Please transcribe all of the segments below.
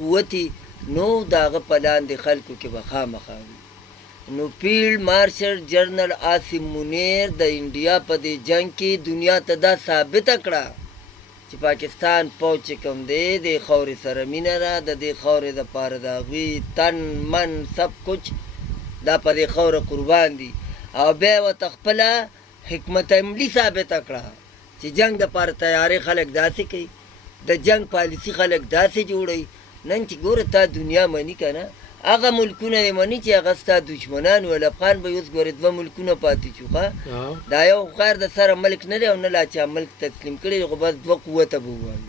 قوتي نو د هغه په لاندې خلکو کې به خامخا وي. نو فیلډ مارشل جنرال عاصم منیر د انډیا په دې جنګ کې دنیا ته دا ثابته کړه چې پاکستان پوځ چې کوم دی د خاورې سره مینه ده، د دې خاورې دپاره د هغوی تن من سب کچ دا په دې خاوره قربان دي. او بیا یې ورته خپله حکمت عملي ثابته کړه چې جنګ دپاره تیارې خلک داسې کوي، د جنگ پالیسی خلک داسې جوړوي. نن چې ګوره تا دنیا مني که نه، هغه ملکونه یې مني چې هغه ستا دشمنان وو. افغان به اوس ګورې 2 ملکونه پاتې شو. دا یو خیر د سره ملک نه دی او نه لا چا ملک تسلیم کړی، خو بس 2 قوته به ووایي.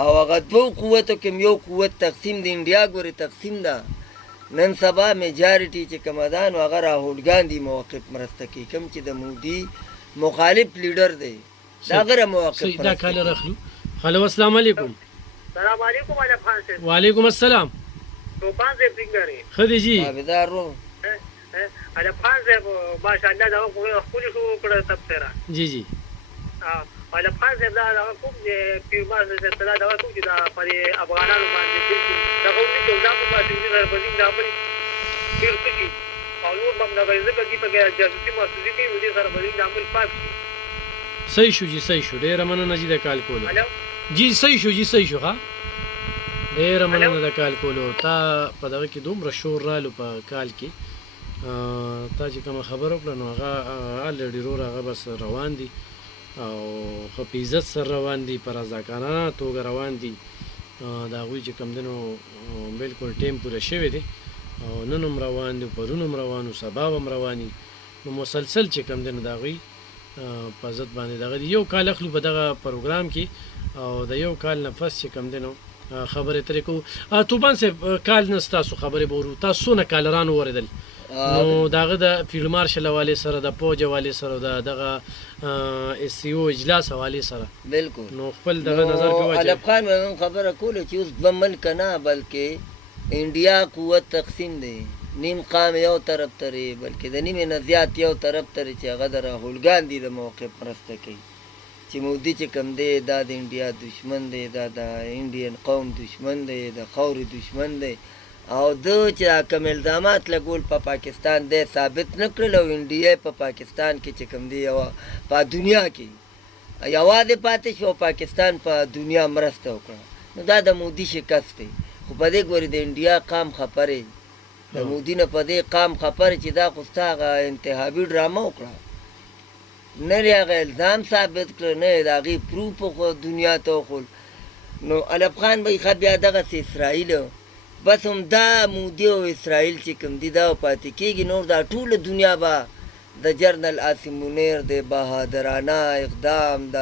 او هغه 2 قوتو کې یو قوت تقسیم د انډیا ګورې تقسیم ده. نن سبا میجارټي چې کومه ده نو هغه راهول ګاندي موقف مرسته کوي، کوم چې د مودي مخالف لیډر دی دا غره موقف دا کال راخلو. هلو السلام علیکم. السلام علیکم علي خان صاحب. وعلیکم السلام. توپان صاحب څنګه لري؟ ښه دی جی. تابعدار رو علي خان صاحب ماشاءالله دا خپل شو کړه تبصره. جی جی. علي خان صاحب دا کوم پیرمار صاحب دا کوم چې دا پر افغانانو باندې دا کوم چې دا په باندې د بزین دا پر پیر کوي او نور باندې دا ځکه چې په جاسوسي مسؤلیت دی سره بزین دا پر پاک شي. صحیح شو جی، صحیح شو. ډېره مننه جی د کال کولو. جی صحیح شو، جی صحیح شو. ها ډېره مننه د کال کولو. تا په دغه کې دومره شور رالو په کال کې، تا چې کومه خبره وکړه نو هغه الرېډي رور هغه بس روان دي او ښه په عزت سره روان دي، په رضاکارانه توګه روان دي. د هغوی چې کوم دی نو بلکل ټیم پوره شوی دی او نن هم روان دي، پرون هم روان و، سبا هم روان دي. نو مسلسل چې کوم دی نو د هغوی په ضد باندې دغه یو کال اخلو په دغه پروګرام کې او د یو کال نه پس چې کوم دی نو خبرې ترې کوو. توپان صاحب کال نه ستاسو خبرې به ورو، تاسو څونه کالران واورېدل نو د هغه د فیلډ مارشل حوالې سره، د پوج حوالې سره، د دغه اس سی او اجلاس حوالې سره بالکل نو خپل دغه نظر کې واچوئ. علي خان مې خبره کوله چې اوس 2 ملک نه بلکې انډیا قوت تقسیم دی، نیم قام یو طرف ترې بلکې د نیمې نه زیات یو طرف ترې چې هغه د راهول ګاندي د موقف مرسته کوي چې مودي چې کوم دی دا د انډیا دشمن دی، دا د انډین قوم دشمن دی، د خاورې دشمن دی. او ده چې کوم الزامات لګول په پاکستان دی ثابت نه کړل او انډیا په پاکستان کې چې کوم دی یوه په دنیا کې یوازې پاتې شو، پاکستان په دنیا مرسته وکړه. نو دا د مودي شکست دی. خو په دې ګورې د انډیا قام خپرې د مودي نه په دې قام خبرې چې دا خو ستا هغه انتخابي ډرامه وکړه، نه یې هغه الزام ثابت کړه، نه یې د هغې پروف دنیا ته وښول. نو علي خان به یې ښه بیا دغسې اسرائیل بس همدا مودي او اسرائیل چې کوم دي دا پاتې کېږي. نور دا ټوله دنیا به د جنرال عاصم منیر د بهادرانه اقدام د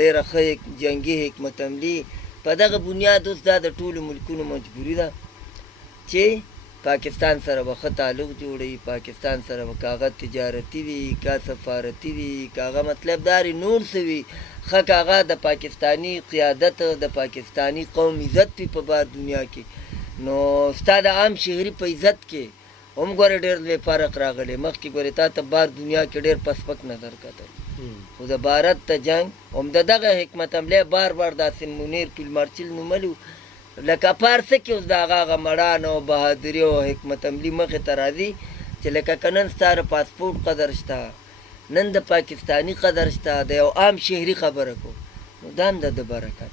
ډېره ښه جنګي حکمت عملي په دغه بنیاد اوس دا د ټولو ملکونو مجبوري ده چې پاکستان سره به ښه تعلق جوړوي، پاکستان سره به کاغه تجارتي وي، کا سفارتي وي، کاغه مطلب داري نور څه وي، ښه کاغه د پاکستاني قیادت د پاکستاني قوم عزت وي په بار دنیا کې. نو ستا د عام شهري په عزت کې هم ګوره ډېر لوی فرق راغلی. مخکې ګورې تا ته بار دنیا کې ډېر پسپک نظر کتل، خو د بھارت ته جنګ هم د دغه حکمت عملی بار بار د عاصم منیر فیلډ مارشل نوملي لکه پارسه کې اوس د هغه مړانه او بهادري او حکمت عملي مخې ته راځي چې لکه که نن ستا د پاسپورټ قدر شته، نن د پاکستاني قدر شته، د یو عام شهري خبره کو نو دا هم د برکت